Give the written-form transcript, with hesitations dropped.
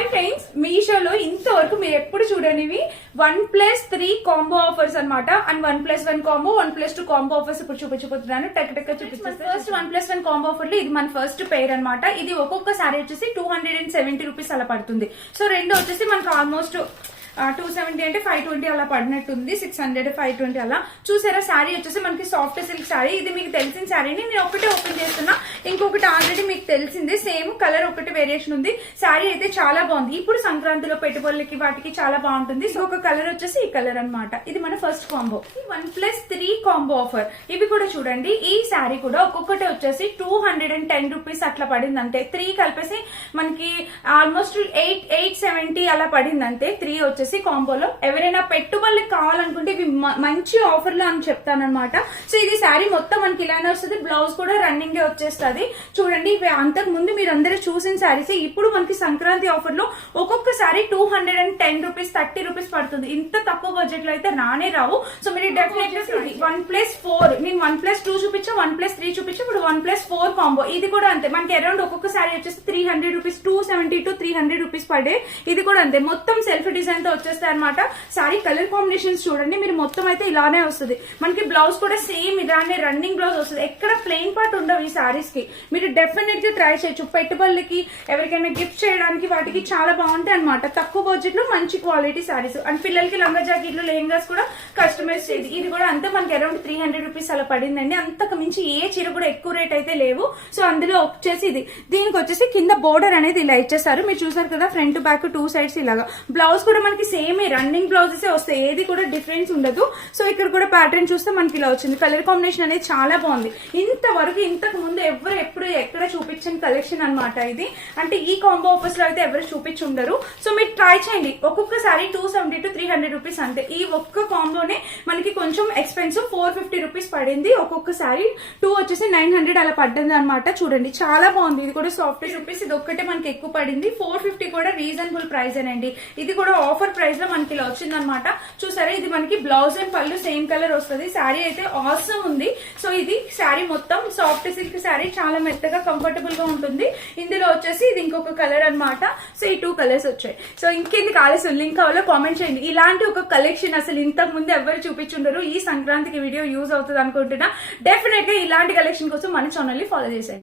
Hi friends, మీషోలో ఇంతవరకు మీరు ఎప్పుడు చూడనివి 1+3 కాంబో ఆఫర్స్ అన్నమాట. అండ్ 1+1 కాంబో, 1+2 కాంబో ఆఫర్స్ ఇప్పుడు చూపించబోతున్నాను. టక్ టక్ చూపిస్తాను. ఫస్ట్ 1+1 కాంబో ఆఫర్ లో ఇది మన ఫస్ట్ పేర్ అన్నమాట. ఇది ఒక్కొక్క సారీ వచ్చేసి 270 రూపీస్ అలా పడుతుంది. సో రెండు వచ్చేసి మనకు ఆల్మోస్ట్ 270 అంటే 520 అలా పడినట్టుంది. 600 520 అలా. చూసారా శారీ వచ్చేసి మనకి సాఫ్ట్ సిల్క్ శారీ. ఇది మీకు తెలిసిన శారీని నేను ఒకటే ఓపెన్ చేస్తున్నా, ఇంకొకటి ఆల్రెడీ మీకు తెలిసింది. సేమ్ కలర్ ఒకటి వేరియేషన్ ఉంది. శారీ అయితే చాలా బాగుంది. ఇప్పుడు సంక్రాంతిలో పెట్టుబడులకి వాటికి చాలా బాగుంటుంది. సో ఒక కలర్ వచ్చేసి ఈ కలర్ అన్నమాట. ఇది మన ఫస్ట్ కాంబో. 1+3 combo offer. ఇవి కూడా చూడండి. ఈ శారీ కూడా ఒక్కొక్కటి వచ్చేసి 210 రూపీస్ అట్లా పడింది అంతే. 3 కలిపేసి మనకి ఆల్మోస్ట్ 870 అలా పడింది అంతే. 3 వచ్చేసి కాంబోలో. ఎవరైనా పెట్టుబడులకు కావాలనుకుంటే ఇవి మంచి ఆఫర్ లో అని చెప్తానమాట. సో ఇది శారీ మొత్తం మనకి ఇలానే వస్తుంది. బ్లౌజ్ కూడా రన్నింగ్ గే వచ్చేస్తుంది. చూడండి, ఇవి అంతకు ముందు మీరు అందరూ చూసిన శారీస్. ఇప్పుడు మనకి సంక్రాంతి ఆఫర్ లో ఒక్కొక్క శారీ 210 రూపీస్ 30 రూపీస్ పడుతుంది. ఇంత తక్కువ బడ్జెట్ లో అయితే రానే రావు. సో మీరు డెఫినెట్ గా 1+4 నేను 1+2 చూపించా, 1+3 చూపించా, ఇప్పుడు 1+4 కాంబో. ఇది కూడా అంతే. మనకి అరౌండ్ ఒక్కొక్క శారీ వచ్చేసి 300 రూపీస్, 270 to 300 రూపీస్ పడే. ఇది కూడా అంతే. మొత్తం సెల్ఫ్ డిజైన్ తో వచ్చేస్తాయి అనమాట. సారీ కలర్ కాంబినేషన్స్ చూడండి. మీరు మొత్తం అయితే ఇలానే వస్తుంది. మనకి బ్లౌజ్ కూడా సేమ్ ఇలానే రన్నింగ్ బ్లౌజ్ వస్తుంది. ఎక్కడ ప్లెయిన్ పార్ట్ ఉండవు ఈ సారీస్ కి. మీరు డెఫినెట్ గా ట్రై చేయొచ్చు. పెట్టుబడులకి ఎవరికైనా గిఫ్ట్ చేయడానికి వాటికి చాలా బాగుంటాయి అనమాట. తక్కువ బడ్జెట్ లో మంచి క్వాలిటీ సారీస్. అండ్ పిల్లలకి లంగా జాకెట్లు, లెహంగాస్ కూడా కస్టమైజ్ చేసి. ఇది కూడా అంతే మనకి అరౌండ్ 300 రూపీస్ అలా పడిందండి. అంతకు మించి ఏ చీర కూడా ఎక్కువ రేట్ అయితే లేవు. సో అందులో వచ్చేసి ఇది దీనికి వచ్చేసి కింద బోర్డర్ అనేది ఇలా ఇచ్చేస్తారు. మీరు చూసారు కదా, ఫ్రంట్ బ్యాక్ 2 సైడ్స్ ఇలాగా. బ్లౌజ్ కూడా మనకి సేమ్ రన్నింగ్ బ్లౌజెస్ వస్తాయి. ఏది కూడా డిఫరెన్స్ ఉండదు. సో ఇక్కడ కూడా ప్యాటర్న్ చూస్తే మనకి ఇలా వచ్చింది. కలర్ కాంబినేషన్ అనేది చాలా బాగుంది. ఇంతవరకు ఇంతకు ముందు ఎవరు ఎప్పుడు ఎక్కడ చూపించిన కలెక్షన్ అనమాట ఇది. అంటే ఈ కాంబో ఆఫర్స్ లో అయితే ఎవరు చూపించి ఉండరు. సో మీరు ట్రై చేయండి. ఒక్కొక్కసారి 270 to 300 రూపీస్ అంతే. ఈ ఒక్క కాంబోనే మనకి కొంచెం ఎక్స్పెన్సివ్ 450 రూపీస్ పడింది. ఒక్కొక్కసారి 2 వచ్చేసి 900 అలా పడ్డది అనమాట. చూడండి, చాలా బాగుంది. ఇది కూడా సాఫ్ట్ రూపీస్. ఇది ఒక్కటే మనకి ఎక్కువ పడింది. 450 కూడా రీజనబుల్ ప్రైస్ అండి. ఇది కూడా ఆఫర్ ప్రైస్ లో మనకి ఇలా వచ్చింది అనమాట. చూసారా, ఇది మనకి బ్లౌజ్ అండ్ పళ్ళు సేమ్ కలర్ వస్తుంది. శారీ అయితే ఆసమ్ ఉంది. సో ఇది శారీ మొత్తం సాఫ్ట్ సిల్క్ శారీ. చాలా మెత్తగా కంఫర్టబుల్ గా ఉంటుంది. ఇందులో వచ్చేసి ఇది ఇంకొక కలర్ అనమాట. సో ఈ 2 కలర్స్ వచ్చాయి. సో ఇంకేంది కావాల్సిన లింక్ కావాలో కామెంట్ చేయండి. ఇలాంటి ఒక కలెక్షన్ అసలు ఇంతకు ముందు ఎవరు చూపించుండరు. ఈ సంక్రాంతికి వీడియో యూజ్ అవుతుంది అనుకుంటున్నా. డెఫినెట్ గా ఇలాంటి కలెక్షన్ కోసం మన ఛానల్ ని ఫాలో చేసేయండి.